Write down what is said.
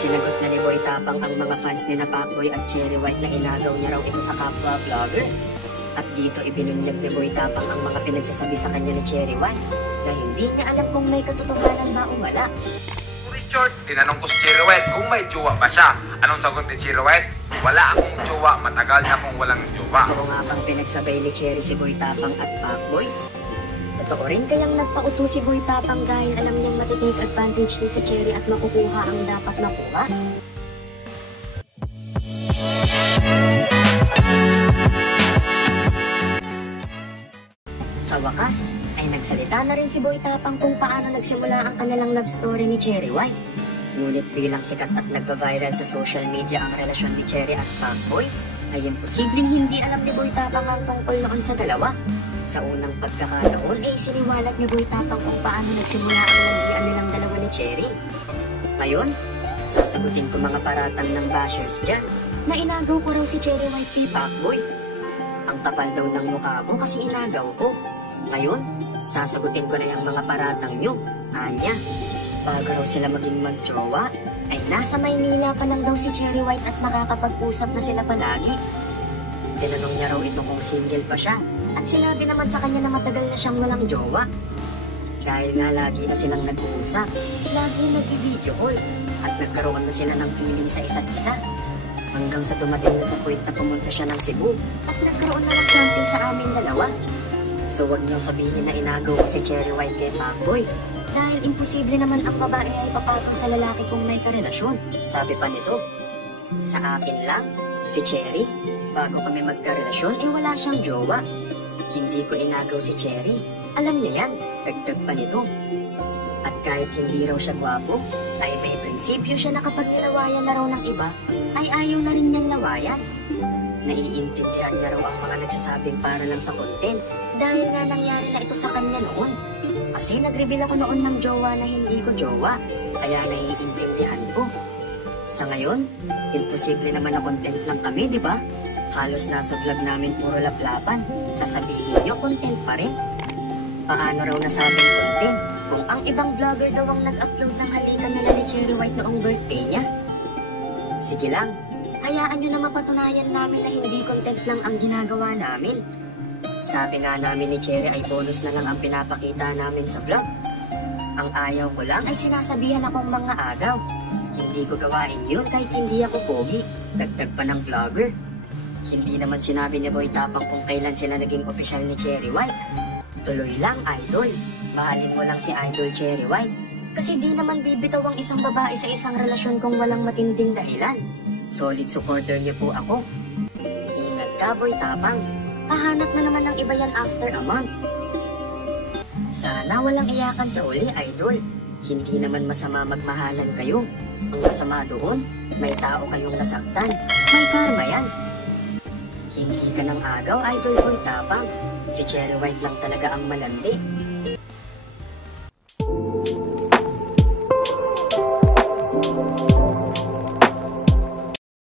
Sinagot na ni Boy Tapang ang mga fans ni na Pacboy at Cherry White na inagaw niya raw ito sa kapwa vlogger. At dito ibinunyag ni Boy Tapang ang mga pinagsasabi sa kanya ni Cherry White na hindi niya alam kung may katotohanan ba o wala. Short, tinanong ko si Cherry White kung may jowa ba siya. Anong sagot ni Cherry White? Wala akong jowa, matagal na akong walang jowa. Ito nga pang pinagsabay ni Cherry si Boy Tapang at Pacboy. Totoo rin kayang nagpauto si Boy Tapang dahil alam niyang matitake advantage ni si Cherry at makukuha ang dapat makuha. Sa wakas, ay nagsalita na rin si Boy Tapang kung paano nagsimula ang kanilang love story ni Cherry White. Ngunit bilang sikat at nagpa-viral sa social media ang relasyon ni Cherry at Pacboy, ay imposibleng hindi alam ni Boy Tapang ang tungkol noon sa dalawa. Sa unang pagkakataon ay siniwalat ni Boy Tapang kung paano nagsimula ang landian nilang dalawa ni Cherry. Ngayon, sasagutin ko mga paratang ng bashers dyan na inagaw ko raw si Cherry White kay Pacboy. Ang kapal daw ng mukha ko kasi inagaw ko. Ngayon, sasagutin ko na yung mga paratang nyo. Anya, bago raw sila maging mag-jowa, ay nasa Maynila pa lang daw si Cherry White at nakakapag-usap na sila palagi. Tinanong niya raw ito kung single pa siya at sinabi naman sa kanya na matagal na siyang walang jowa. Dahil nga lagi na silang nag-uusap, lagi nag-video call at nagkaroon na sila ng feeling sa isa't isa. Hanggang sa dumating na sa point na pumunta siya ng Cebu at nagkaroon na ng something sa aming dalawa. So wag niyo sabihin na inagaw ko si Cherry White kay Pacboy dahil imposible naman ang babae ay papatong sa lalaki kung may karelasyon. Sabi pa nito, sa akin lang, si Cherry, bago kami magkarelasyon ay wala siyang jowa. Hindi ko inagaw si Cherry. Alam niya yan, dagdag pa nito. At kahit hindi raw siya gwapo, ay may prinsipyo siya na kapag nilawayan na raw ng iba, ay ayaw na rin niyang lawayan. Naiintindihan niya raw ang mga nagsasabing para lang sa content dahil nga nangyari na ito sa kanya noon. Kasi nag-reveal ako noon ng jowa na hindi ko jowa, kaya naiintindihan ko. Sa ngayon, imposible naman na content lang kami, di ba? Halos nasa vlog namin puro laplapan. Sasabihin niyo, content pa rin. Paano raw nasabing content kung ang ibang vlogger daw ang nag-upload ng halikan nila ni Cherry White noong birthday niya? Sige lang, hayaan niyo na mapatunayan namin na hindi content lang ang ginagawa namin. Sabi nga namin ni Cherry ay bonus na lang ang pinapakita namin sa vlog. Ang ayaw ko lang ay sinasabihan akong mga agaw. Hindi ko gawain yun kahit hindi ako pogi. Dagdag pa ng vlogger. Hindi naman sinabi ni Boy Tapang kung kailan sila naging opisyal ni Cherry White. Tuloy lang, idol. Mahalin mo lang si Idol Cherry White. Kasi di naman bibitaw ang isang babae sa isang relasyon kung walang matinding dahilan. Solid supporter niyo po ako. Ingat ka, Boy Tapang. Hahanap na naman ng iba yan after a month. Sana walang iyakan sa uli, idol. Hindi naman masama magmahalan kayo. Ang masama doon, may tao kayong nasaktan. May karma yan. Hindi ka nang agaw, Idol Boy Tapang. Si Cherry White lang talaga ang malandi.